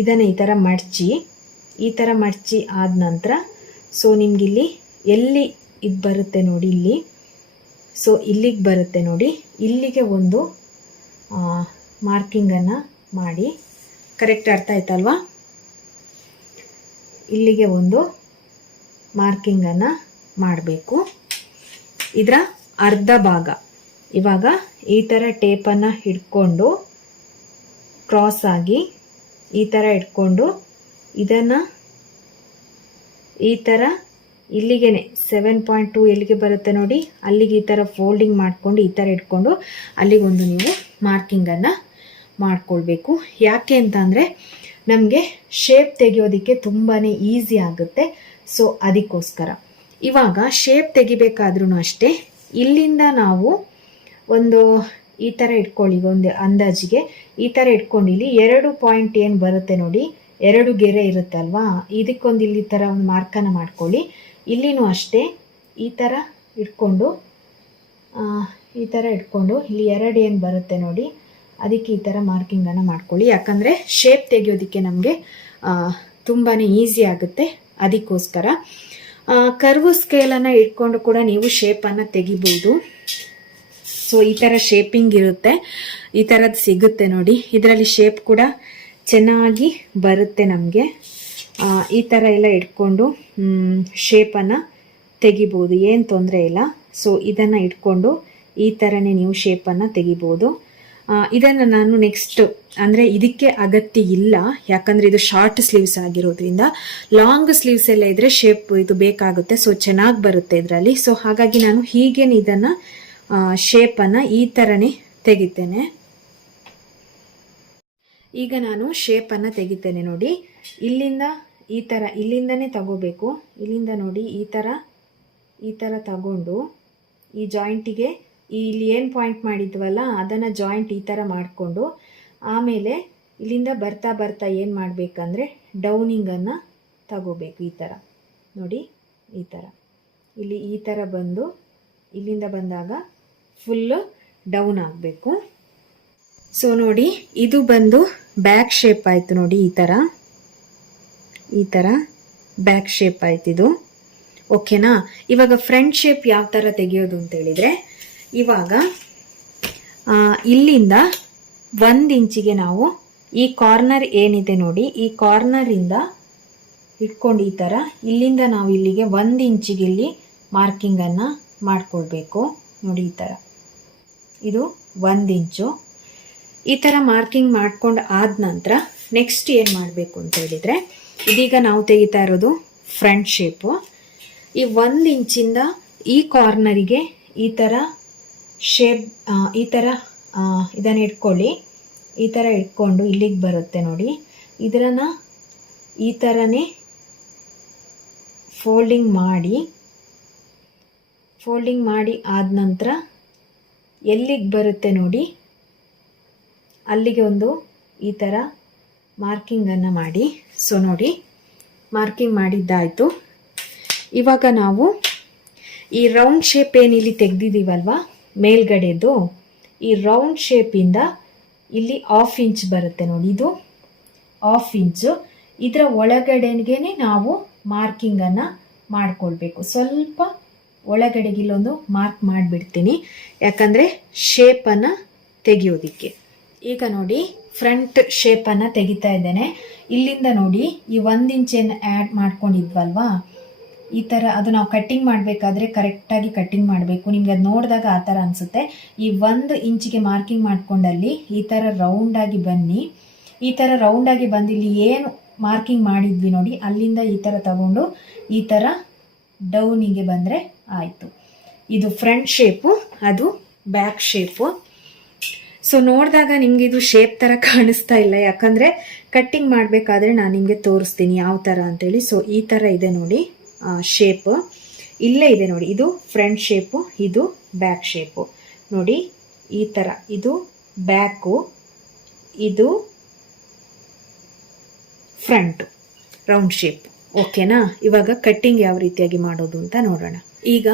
ಇದನ್ನು ಈ ಥರ ಮಡಚಿ, ಈ ಥರ ಮಡಚಿ ಆದ ನಂತರ ಸೊ ನಿಮಗಿಲ್ಲಿ ಎಲ್ಲಿ ಇದು ಬರುತ್ತೆ ನೋಡಿ, ಇಲ್ಲಿ ಸೊ ಇಲ್ಲಿಗೆ ಬರುತ್ತೆ ನೋಡಿ, ಇಲ್ಲಿಗೆ ಒಂದು ಮಾರ್ಕಿಂಗನ್ನು ಮಾಡಿ. ಕರೆಕ್ಟ್ ಅರ್ಥ ಆಯ್ತಲ್ವಾ? ಇಲ್ಲಿಗೆ ಒಂದು ಮಾರ್ಕಿಂಗನ್ನು ಮಾಡಬೇಕು. ಇದರ ಅರ್ಧ ಭಾಗ ಇವಾಗ ಈ ಥರ ಟೇಪನ್ನು ಹಿಡ್ಕೊಂಡು ಕ್ರಾಸ್ ಆಗಿ ಈ ಥರ ಇಟ್ಕೊಂಡು ಇದನ್ನು ಈ ಥರ ಇಲ್ಲಿಗೆ 7.2 ಎಲ್ಲಿಗೆ ಬರುತ್ತೆ ನೋಡಿ, ಅಲ್ಲಿಗೆ ಈ ಥರ ಫೋಲ್ಡಿಂಗ್ ಮಾಡಿಕೊಂಡು ಈ ಥರ ಇಟ್ಕೊಂಡು ಅಲ್ಲಿಗೊಂದು ನೀವು ಮಾರ್ಕಿಂಗನ್ನು ಮಾಡ್ಕೊಳ್ಬೇಕು. ಯಾಕೆ ಅಂತ ಅಂದರೆ ನಮಗೆ ಶೇಪ್ ತೆಗೆಯೋದಕ್ಕೆ ತುಂಬಾ ಈಸಿ ಆಗುತ್ತೆ. ಸೊ ಅದಕ್ಕೋಸ್ಕರ ಇವಾಗ ಶೇಪ್ ತೆಗಿಬೇಕಾದ್ರೂ ಅಷ್ಟೇ, ಇಲ್ಲಿಂದ ನಾವು ಒಂದು ಈ ಥರ ಇಟ್ಕೊಳ್ಳಿ, ಒಂದು ಅಂದಾಜಿಗೆ ಈ ಥರ ಇಟ್ಕೊಂಡು ಇಲ್ಲಿ 2 ಪಾಯಿಂಟ್ ಏನು ಬರುತ್ತೆ ನೋಡಿ, 2 ಗೆರೆ ಇರುತ್ತೆ ಅಲ್ವಾ, ಇದಕ್ಕೊಂದು ಇಲ್ಲಿ ಥರ ಒಂದು ಮಾರ್ಕನ್ನು ಮಾಡ್ಕೊಳ್ಳಿ. ಇಲ್ಲಿನೂ ಅಷ್ಟೇ ಈ ಥರ ಇಟ್ಕೊಂಡು ಇಲ್ಲಿ 2 ಏನು ಬರುತ್ತೆ ನೋಡಿ, ಅದಕ್ಕೆ ಈ ಥರ ಮಾರ್ಕಿಂಗನ್ನು ಮಾಡ್ಕೊಳ್ಳಿ. ಯಾಕಂದರೆ ಶೇಪ್ ತೆಗೆಯೋದಕ್ಕೆ ನಮಗೆ ತುಂಬಾ ಈಸಿ ಆಗುತ್ತೆ. ಅದಕ್ಕೋಸ್ಕರ ಕರ್ವ್ ಸ್ಕೇಲನ್ನು ಇಟ್ಕೊಂಡು ಕೂಡ ನೀವು ಶೇಪನ್ನು ತೆಗಿಬೋದು. ಸೊ ಈ ಥರ ಶೇಪಿಂಗ್ ಇರುತ್ತೆ, ಈ ಥರದ್ದು ಸಿಗುತ್ತೆ ನೋಡಿ. ಇದರಲ್ಲಿ ಶೇಪ್ ಕೂಡ ಚೆನ್ನಾಗಿ ಬರುತ್ತೆ ನಮಗೆ. ಈ ಥರ ಎಲ್ಲ ಇಟ್ಕೊಂಡು ಶೇಪನ್ನು ತೆಗಿಬೋದು, ಏನು ತೊಂದರೆ ಇಲ್ಲ. ಸೊ ಇದನ್ನು ಇಟ್ಕೊಂಡು ಈ ಥರನೇ ನೀವು ಶೇಪನ್ನು ತೆಗಿಬೋದು. ಇದನ್ನು ನಾನು ನೆಕ್ಸ್ಟ್ ಅಂದರೆ ಇದಕ್ಕೆ ಅಗತ್ಯ ಇಲ್ಲ, ಯಾಕಂದರೆ ಇದು ಶಾರ್ಟ್ ಸ್ಲೀವ್ಸ್ ಆಗಿರೋದ್ರಿಂದ. ಲಾಂಗ್ ಸ್ಲೀವ್ಸ್ ಎಲ್ಲ ಇದ್ದರೆ ಶೇಪ್ ಇದು ಬೇಕಾಗುತ್ತೆ, ಸೊ ಚೆನ್ನಾಗಿ ಬರುತ್ತೆ ಇದರಲ್ಲಿ. ಸೊ ಹಾಗಾಗಿ ನಾನು ಹೀಗೇನೆ ಇದನ್ನು ಶೇಪನ್ನು ಈ ಥರನೇ ತೆಗಿತೇನೆ. ಈಗ ನಾನು ಶೇಪನ್ನು ತೆಗಿತೇನೆ ನೋಡಿ. ಇಲ್ಲಿಂದ ಈ ಥರ ಇಲ್ಲಿಂದನೇ ತಗೋಬೇಕು. ಇಲ್ಲಿಂದ ನೋಡಿ ಈ ಥರ ತಗೊಂಡು ಈ ಜಾಯಿಂಟಿಗೆ ಇಲ್ಲಿ ಏನು ಪಾಯಿಂಟ್ ಮಾಡಿದ್ವಲ್ಲ ಅದನ್ನು ಜಾಯಿಂಟ್ ಈ ಥರ ಮಾಡಿಕೊಂಡು ಆಮೇಲೆ ಇಲ್ಲಿಂದ ಬರ್ತಾ ಬರ್ತಾ ಏನು ಮಾಡಬೇಕಂದ್ರೆ ಡೌನಿಂಗನ್ನು ತಗೋಬೇಕು. ಈ ಥರ ನೋಡಿ, ಈ ಥರ ಇಲ್ಲಿ ಈ ಥರ ಬಂದು ಇಲ್ಲಿಂದ ಬಂದಾಗ ಫುಲ್ಲು ಡೌನ್ ಆಗಬೇಕು. ಸೊ ನೋಡಿ, ಇದು ಬಂದು ಬ್ಯಾಕ್ ಶೇಪ್ ಆಯಿತು ನೋಡಿ. ಈ ಥರ ಬ್ಯಾಕ್ ಶೇಪ್ ಆಯ್ತು ಇದು. ಓಕೆನಾ? ಇವಾಗ ಫ್ರಂಟ್ ಶೇಪ್ ಯಾವ ಥರ ತೆಗೆಯೋದು ಅಂತ ಹೇಳಿದರೆ, ಇವಾಗ ಇಲ್ಲಿಂದ 1 ಇಂಚಿಗೆ ನಾವು ಈ ಕಾರ್ನರ್ ಏನಿದೆ ನೋಡಿ, ಈ ಕಾರ್ನರಿಂದ ಇಟ್ಕೊಂಡು ಈ ಥರ ಇಲ್ಲಿಂದ ನಾವು ಇಲ್ಲಿಗೆ 1 ಇಂಚಿಗೆ ಇಲ್ಲಿ ಮಾರ್ಕಿಂಗನ್ನು ಮಾಡ್ಕೊಳ್ಬೇಕು ನೋಡಿ. ಈ ಥರ ಇದು 1 ಇಂಚು. ಈ ಥರ ಮಾರ್ಕಿಂಗ್ ಮಾಡ್ಕೊಂಡು ಆದ ನಂತರ ನೆಕ್ಸ್ಟ್ ಏನು ಮಾಡಬೇಕು ಅಂತ ಹೇಳಿದರೆ, ಇದೀಗ ನಾವು ತೆಗಿತಾ ಇರೋದು ಫ್ರಂಟ್ ಶೇಪು. ಈ 1 ಇಂಚಿಂದ ಈ ಕಾರ್ನರಿಗೆ ಈ ಥರ ಶೇಪ್ ಈ ಥರ ಇದನ್ನು ಇಟ್ಕೊಳ್ಳಿ. ಈ ಥರ ಇಟ್ಕೊಂಡು ಇಲ್ಲಿಗೆ ಬರುತ್ತೆ ನೋಡಿ, ಇದನ್ನು ಈ ಥರನೇ ಫೋಲ್ಡಿಂಗ್ ಮಾಡಿ ಆದ ನಂತರ ಎಲ್ಲಿಗೆ ಬರುತ್ತೆ ನೋಡಿ, ಅಲ್ಲಿಗೆ ಒಂದು ಈ ಥರ ಮಾರ್ಕಿಂಗನ್ನು ಮಾಡಿ. ಸೊ ನೋಡಿ, ಮಾರ್ಕಿಂಗ್ ಮಾಡಿದ್ದಾಯಿತು. ಇವಾಗ ನಾವು ಈ ರೌಂಡ್ ಶೇಪ್ ಏನಿಲ್ಲಿ ತೆಗೆದಿದ್ದೀವಲ್ವ ಮೇಲ್ಗಡೆದು, ಈ ರೌಂಡ್ ಶೇಪಿಂದ ಇಲ್ಲಿ 1/2 ಇಂಚ್ ಬರುತ್ತೆ ನೋಡಿ, ಇದು 1/2 ಇಂಚು. ಇದರ ಒಳಗಡೆಗೆ ನಾವು ಮಾರ್ಕಿಂಗನ್ನು ಮಾಡ್ಕೊಳ್ಬೇಕು. ಸ್ವಲ್ಪ ಒಳಗಡೆಗೆ ಇಲ್ಲೊಂದು ಮಾರ್ಕ್ ಮಾಡಿಬಿಡ್ತೀನಿ, ಯಾಕಂದರೆ ಶೇಪನ್ನು ತೆಗೆಯೋದಿಕ್ಕೆ. ಈಗ ನೋಡಿ, ಫ್ರಂಟ್ ಶೇಪನ್ನು ತೆಗಿತಾ ಇದ್ದೇನೆ. ಇಲ್ಲಿಂದ ನೋಡಿ, ಈ 1 ಇಂಚನ್ನು ಆ್ಯಡ್ ಮಾಡ್ಕೊಂಡಿದ್ವಲ್ವಾ, ಈ ಥರ ಅದು ನಾವು ಕಟ್ಟಿಂಗ್ ಮಾಡಬೇಕಾದ್ರೆ ಕರೆಕ್ಟಾಗಿ ಕಟ್ಟಿಂಗ್ ಮಾಡಬೇಕು. ನಿಮ್ಗೆ ಅದು ನೋಡಿದಾಗ ಆ ಥರ ಅನಿಸುತ್ತೆ. ಈ 1 ಇಂಚಿಗೆ ಮಾರ್ಕಿಂಗ್ ಮಾಡ್ಕೊಂಡಲ್ಲಿ ಈ ಥರ ರೌಂಡಾಗಿ ಬನ್ನಿ. ಈ ಥರ ರೌಂಡಾಗಿ ಬಂದು ಇಲ್ಲಿ ಏನು ಮಾರ್ಕಿಂಗ್ ಮಾಡಿದ್ವಿ ನೋಡಿ, ಅಲ್ಲಿಂದ ಈ ಥರ ತಗೊಂಡು ಈ ಥರ ಡೌನಿಗೆ ಬಂದರೆ ಆಯಿತು. ಇದು ಫ್ರಂಟ್ ಶೇಪು, ಅದು ಬ್ಯಾಕ್ ಶೇಪು. ಸೊ ನೋಡಿದಾಗ ನಿಮ್ಗೆ ಇದು ಶೇಪ್ ಥರ ಕಾಣಿಸ್ತಾ ಇಲ್ಲ, ಯಾಕಂದರೆ ಕಟ್ಟಿಂಗ್ ಮಾಡಬೇಕಾದ್ರೆ ನಾನು ನಿಮಗೆ ತೋರಿಸ್ತೀನಿ ಯಾವ ಥರ ಅಂತೇಳಿ. ಸೊ ಈ ಥರ ಇದೆ ನೋಡಿ ಶೇಪ್. ಇಲ್ಲೇ ಇದೆ ನೋಡಿ, ಇದು ಫ್ರಂಟ್ ಶೇಪು, ಇದು ಬ್ಯಾಕ್ ಶೇಪು ನೋಡಿ. ಈ ಥರ ಇದು ಬ್ಯಾಕು, ಇದು ಫ್ರಂಟು ರೌಂಡ್ ಶೇಪ್. ಓಕೆನಾ? ಇವಾಗ ಕಟ್ಟಿಂಗ್ ಯಾವ ರೀತಿಯಾಗಿ ಮಾಡೋದು ಅಂತ ನೋಡೋಣ. ಈಗ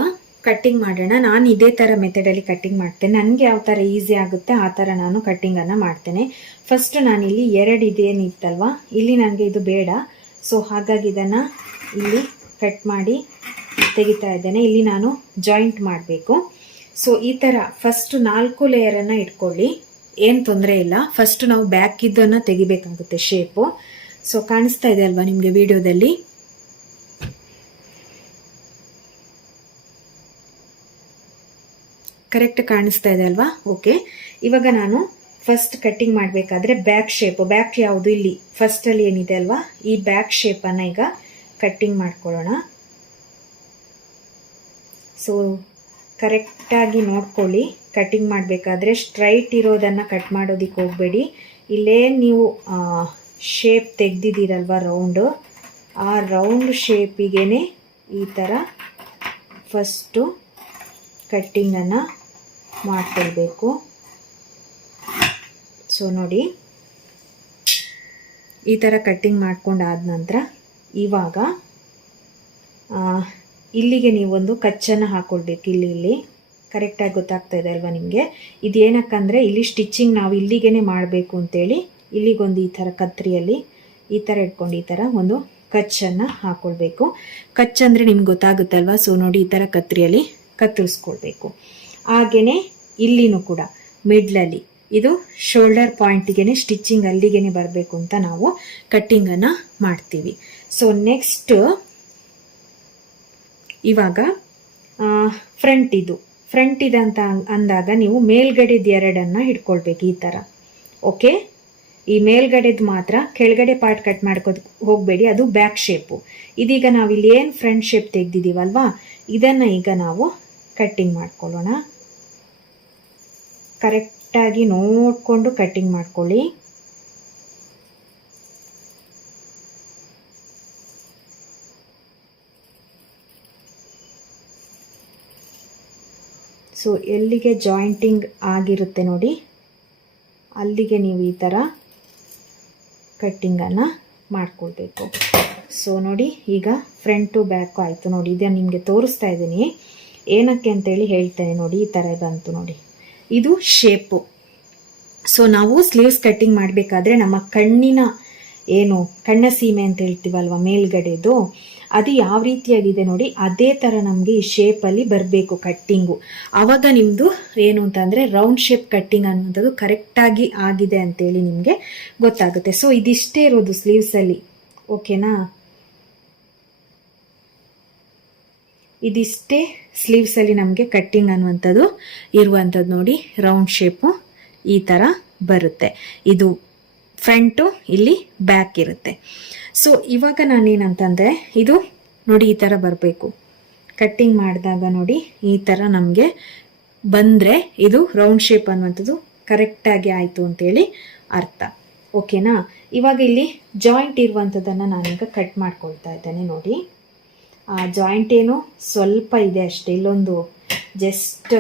ಕಟ್ಟಿಂಗ್ ಮಾಡೋಣ. ನಾನು ಇದೇ ಥರ ಮೆಥಡಲ್ಲಿ ಕಟ್ಟಿಂಗ್ ಮಾಡ್ತೇನೆ. ನನಗೆ ಯಾವ ಥರ ಈಸಿ ಆಗುತ್ತೆ ಆ ಥರ ನಾನು ಕಟ್ಟಿಂಗನ್ನು ಮಾಡ್ತೇನೆ. ಫಸ್ಟ್ ನಾನಿಲ್ಲಿ 2 ಇದೇನಿತ್ತಲ್ವ, ಇಲ್ಲಿ ನನಗೆ ಇದು ಬೇಡ. ಸೊ ಹಾಗಾಗಿ ಇದನ್ನು ಇಲ್ಲಿ ಕಟ್ ಮಾಡಿ ತೆಗಿತಾ ಇದ್ದೇನೆ. ಇಲ್ಲಿ ನಾನು ಜಾಯಿಂಟ್ ಮಾಡಬೇಕು. ಸೊ ಈ ಥರ ಫಸ್ಟ್ 4 ಲೇಯರನ್ನು ಇಟ್ಕೊಳ್ಳಿ, ಏನು ತೊಂದರೆ ಇಲ್ಲ. ಫಸ್ಟ್ ನಾವು ಬ್ಯಾಕ್ ಇದನ್ನು ತೆಗಿಬೇಕಾಗುತ್ತೆ ಶೇಪು. ಸೊ ಕಾಣಿಸ್ತಾ ಇದೆ ಅಲ್ವಾ ನಿಮಗೆ ವಿಡಿಯೋದಲ್ಲಿ? ಕರೆಕ್ಟ್ ಕಾಣಿಸ್ತಾ ಇದೆ ಅಲ್ವಾ? ಓಕೆ. ಇವಾಗ ನಾನು ಫಸ್ಟ್ ಕಟ್ಟಿಂಗ್ ಮಾಡಬೇಕಾದ್ರೆ ಬ್ಯಾಕ್ ಶೇಪು, ಬ್ಯಾಕ್ ಯಾವುದು ಇಲ್ಲಿ ಫಸ್ಟಲ್ಲಿ ಏನಿದೆ ಅಲ್ವಾ, ಈ ಬ್ಯಾಕ್ ಶೇಪನ್ನು ಈಗ ಕಟ್ಟಿಂಗ್ ಮಾಡ್ಕೊಳ್ಳೋಣ. ಸೊ ಕರೆಕ್ಟಾಗಿ ನೋಡ್ಕೊಳ್ಳಿ, ಕಟ್ಟಿಂಗ್ ಮಾಡಬೇಕಾದ್ರೆ ಸ್ಟ್ರೈಟ್ ಇರೋದನ್ನು ಕಟ್ ಮಾಡೋದಕ್ಕೆ ಹೋಗಬೇಡಿ. ಇಲ್ಲೇ ನೀವು ಶೇಪ್ ತೆಗೆದಿದ್ದೀರಲ್ವ ರೌಂಡು, ಆ ರೌಂಡ್ ಶೇಪಿಗೆ ಈ ಥರ ಫಸ್ಟು ಕಟ್ಟಿಂಗನ್ನು ಮಾಡ್ಕೊಳ್ಬೇಕು. ಸೊ ನೋಡಿ, ಈ ಥರ ಕಟ್ಟಿಂಗ್ ಮಾಡ್ಕೊಂಡಾದ ನಂತರ ಇವಾಗ ಇಲ್ಲಿಗೆ ನೀವೊಂದು ಕಚ್ಚನ್ನು ಹಾಕ್ಕೊಳ್ಬೇಕು. ಇಲ್ಲಿ ಕರೆಕ್ಟಾಗಿ ಗೊತ್ತಾಗ್ತಾ ಇದೆ ಅಲ್ವಾ ನಿಮಗೆ? ಇದೇನಕ್ಕಂದರೆ ಇಲ್ಲಿ ಸ್ಟಿಚ್ಚಿಂಗ್ ನಾವು ಇಲ್ಲಿಗೆ ಮಾಡಬೇಕು ಅಂತೇಳಿ ಇಲ್ಲಿಗೊಂದು ಈ ಥರ ಕತ್ರಿಯಲ್ಲಿ ಈ ಥರ ಇಟ್ಕೊಂಡು ಈ ಥರ ಒಂದು ಕಚ್ಚನ್ನು ಹಾಕ್ಕೊಳ್ಬೇಕು. ಕಚ್ಚಂದರೆ ನಿಮ್ಗೆ ಗೊತ್ತಾಗುತ್ತಲ್ವ? ಸೊ ನೋಡಿ, ಈ ಥರ ಕತ್ರಿಯಲ್ಲಿ ಕತ್ತರಿಸ್ಕೊಳ್ಬೇಕು. ಹಾಗೆಯೇ ಇಲ್ಲಿನೂ ಕೂಡ ಮಿಡ್ಲಲ್ಲಿ ಇದು ಶೋಲ್ಡರ್ ಪಾಯಿಂಟಿಗೆ ಸ್ಟಿಚ್ಚಿಂಗ್ ಅಲ್ಲಿಗೆ ಬರಬೇಕು ಅಂತ ನಾವು ಕಟ್ಟಿಂಗನ್ನು ಮಾಡ್ತೀವಿ. ಸೊ ನೆಕ್ಸ್ಟ್ ಇವಾಗ ಫ್ರಂಟ್ ಇದೆ ಅಂತ ಅಂದಾಗ ನೀವು ಮೇಲ್ಗಡೆದು 2 ಹಿಡ್ಕೊಳ್ಬೇಕು ಈ ಥರ. ಓಕೆ, ಈ ಮೇಲ್ಗಡೆದು ಮಾತ್ರ, ಕೆಳಗಡೆ ಪಾರ್ಟ್ ಕಟ್ ಮಾಡ್ಕೋದು ಹೋಗಬೇಡಿ, ಅದು ಬ್ಯಾಕ್ ಶೇಪು. ಇದೀಗ ನಾವು ಇಲ್ಲಿ ಏನು ಫ್ರಂಟ್ ಶೇಪ್ ತೆಗೆದಿದ್ದೀವಲ್ವಾ, ಇದನ್ನು ಈಗ ನಾವು ಕಟ್ಟಿಂಗ್ ಮಾಡ್ಕೊಳ್ಳೋಣ. ಕರೆಕ್ಟಾಗಿ ನೋಡಿಕೊಂಡು ಕಟ್ಟಿಂಗ್ ಮಾಡ್ಕೊಳ್ಳಿ. ಸೊ ಎಲ್ಲಿಗೆ ಜಾಯಿಂಟಿಂಗ್ ಆಗಿರುತ್ತೆ ನೋಡಿ, ಅಲ್ಲಿಗೆ ನೀವು ಈ ಥರ ಕಟ್ಟಿಂಗನ್ನು ಮಾಡ್ಕೊಳ್ಬೇಕು. ಸೊ ನೋಡಿ, ಈಗ ಫ್ರಂಟು ಬ್ಯಾಕು ಆಯಿತು ನೋಡಿ. ಇದನ್ನು ನಿಮಗೆ ತೋರಿಸ್ತಾ ಇದ್ದೀನಿ ಏನಕ್ಕೆ ಅಂತೇಳಿ ಹೇಳ್ತೇನೆ ನೋಡಿ. ಈ ಥರ ಬಂತು ನೋಡಿ, ಇದು ಶೇಪು. ಸೊ ನಾವು ಸ್ಲೀವ್ಸ್ ಕಟ್ಟಿಂಗ್ ಮಾಡಬೇಕಾದ್ರೆ ನಮ್ಮ ಕಣ್ಣ ಸೀಮೆ ಅಂತ ಹೇಳ್ತೀವಲ್ವ ಮೇಲ್ಗಡೆದು, ಅದು ಯಾವ ರೀತಿಯಾಗಿದೆ ನೋಡಿ, ಅದೇ ಥರ ನಮಗೆ ಈ ಶೇಪಲ್ಲಿ ಬರಬೇಕು ಕಟ್ಟಿಂಗು. ಆವಾಗ ನಿಮ್ಮದು ಏನು ಅಂತಂದರೆ ರೌಂಡ್ ಶೇಪ್ ಕಟ್ಟಿಂಗ್ ಅನ್ನೋದು ಕರೆಕ್ಟಾಗಿ ಆಗಿದೆ ಅಂತೇಳಿ ನಿಮಗೆ ಗೊತ್ತಾಗುತ್ತೆ. ಸೊ ಇದಿಷ್ಟೇ ಇರೋದು ಸ್ಲೀವ್ಸಲ್ಲಿ. ಓಕೆನಾ? ಇದಿಷ್ಟೇ ಸ್ಲೀವ್ಸಲ್ಲಿ ನಮಗೆ ಕಟ್ಟಿಂಗ್ ಅನ್ನುವಂಥದ್ದು ಇರುವಂಥದ್ದು ನೋಡಿ. ರೌಂಡ್ ಶೇಪು ಈ ಥರ ಬರುತ್ತೆ. ಇದು ಫ್ರಂಟು, ಇಲ್ಲಿ ಬ್ಯಾಕ್ ಇರುತ್ತೆ. ಸೊ ಇವಾಗ ನಾನೇನಂತಂದರೆ ಇದು ನೋಡಿ ಈ ಥರ ಬರಬೇಕು. ಕಟ್ಟಿಂಗ್ ಮಾಡಿದಾಗ ನೋಡಿ ಈ ಥರ ನಮಗೆ ಬಂದರೆ ಇದು ರೌಂಡ್ ಶೇಪ್ ಅನ್ನುವಂಥದ್ದು ಕರೆಕ್ಟಾಗಿ ಆಯಿತು ಅಂತೇಳಿ ಅರ್ಥ. ಓಕೆನಾ? ಇವಾಗ ಇಲ್ಲಿ ಜಾಯಿಂಟ್ ಇರುವಂಥದ್ದನ್ನು ನಾನೀಗ ಕಟ್ ಮಾಡ್ಕೊಳ್ತಾ ಇದ್ದೇನೆ ನೋಡಿ. ಆ ಜಾಯಿಂಟ್ ಏನು ಸ್ವಲ್ಪ ಇದೆ ಅಷ್ಟೇ, ಇಲ್ಲೊಂದು ಜಸ್ಟ್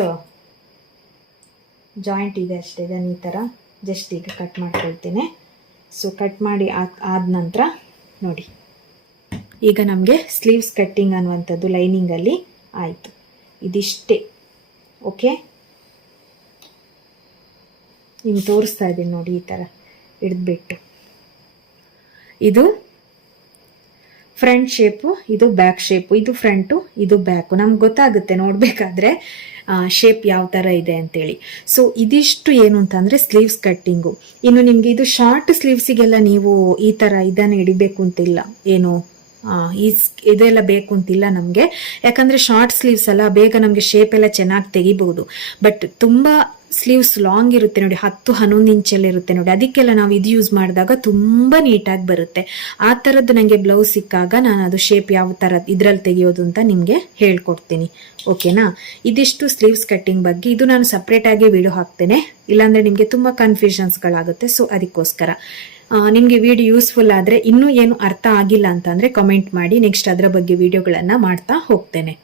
ಜಾಯಿಂಟ್ ಇದೆ ಅಷ್ಟೇ. ಇದನ್ನು ಈ ಥರ ಜಸ್ಟ್ ಈಗ ಕಟ್ ಮಾಡ್ಕೊಳ್ತೇನೆ. ಸೊ ಕಟ್ ಮಾಡಿ ಆದ ನಂತರ ನೋಡಿ, ಈಗ ನಮಗೆ ಸ್ಲೀವ್ಸ್ ಕಟ್ಟಿಂಗ್ ಅನ್ನುವಂಥದ್ದು ಲೈನಿಂಗಲ್ಲಿ ಆಯಿತು. ಇದಿಷ್ಟೇ. ಓಕೆ, ನಿಮ್ಗೆ ತೋರಿಸ್ತಾ ಇದ್ದೀನಿ ನೋಡಿ, ಈ ಥರ ಹಿಡಿದ್ಬಿಟ್ಟು ಇದು ಫ್ರಂಟ್ ಶೇಪು, ಇದು ಬ್ಯಾಕ್ ಶೇಪು, ಇದು ಫ್ರಂಟು, ಇದು ಬ್ಯಾಕು. ನಮ್ಗೆ ಗೊತ್ತಾಗುತ್ತೆ ನೋಡಬೇಕಾದ್ರೆ ಶೇಪ್ ಯಾವ ಥರ ಇದೆ ಅಂತೇಳಿ. ಸೊ ಇದಿಷ್ಟು ಏನು ಅಂತಂದರೆ ಸ್ಲೀವ್ಸ್ ಕಟ್ಟಿಂಗು. ಇನ್ನು ನಿಮಗೆ ಇದು ಶಾರ್ಟ್ ಸ್ಲೀವ್ಸಿಗೆಲ್ಲ ನೀವು ಈ ಥರ ಇದನ್ನು ಹಿಡಿಬೇಕು ಅಂತಿಲ್ಲ, ಏನು ಇದೆಲ್ಲ ಬೇಕು ಅಂತಿಲ್ಲ ನಮಗೆ. ಯಾಕಂದರೆ ಶಾರ್ಟ್ ಸ್ಲೀವ್ಸ್ ಅಲ್ಲ, ಬೇಗ ನಮಗೆ ಶೇಪ್ ಎಲ್ಲ ಚೆನ್ನಾಗಿ ತೆಗಿಬಹುದು. ಬಟ್ ತುಂಬ ಸ್ಲೀವ್ಸ್ ಲಾಂಗ್ ಇರುತ್ತೆ ನೋಡಿ, 10-11 ಇಂಚಲ್ಲಿ ಇರುತ್ತೆ ನೋಡಿ, ಅದಕ್ಕೆಲ್ಲ ನಾವು ಇದು ಯೂಸ್ ಮಾಡಿದಾಗ ತುಂಬ ನೀಟಾಗಿ ಬರುತ್ತೆ. ಆ ಥರದ್ದು ನನಗೆ ಬ್ಲೌಸ್ ಸಿಕ್ಕಾಗ ನಾನು ಅದು ಶೇಪ್ ಯಾವ ಥರ ಇದರಲ್ಲಿ ತೆಗೆಯೋದು ಅಂತ ನಿಮಗೆ ಹೇಳ್ಕೊಡ್ತೀನಿ. ಓಕೆನಾ? ಇದಿಷ್ಟು ಸ್ಲೀವ್ಸ್ ಕಟ್ಟಿಂಗ್ ಬಗ್ಗೆ. ಇದು ನಾನು ಸಪ್ರೇಟಾಗಿ ವಿಡಿಯೋ ಹಾಕ್ತೇನೆ, ಇಲ್ಲಾಂದರೆ ನಿಮಗೆ ತುಂಬ ಕನ್ಫ್ಯೂಷನ್ಸ್ಗಳಾಗುತ್ತೆ. ಸೊ ಅದಕ್ಕೋಸ್ಕರ ನಿಮಗೆ ವಿಡಿಯೋ ಯೂಸ್ಫುಲ್ ಆದರೆ, ಇನ್ನೂ ಏನು ಅರ್ಥ ಆಗಿಲ್ಲ ಅಂತಂದರೆ ಕಮೆಂಟ್ ಮಾಡಿ, ನೆಕ್ಸ್ಟ್ ಅದರ ಬಗ್ಗೆ ವಿಡಿಯೋಗಳನ್ನು ಮಾಡ್ತಾ ಹೋಗ್ತೇನೆ.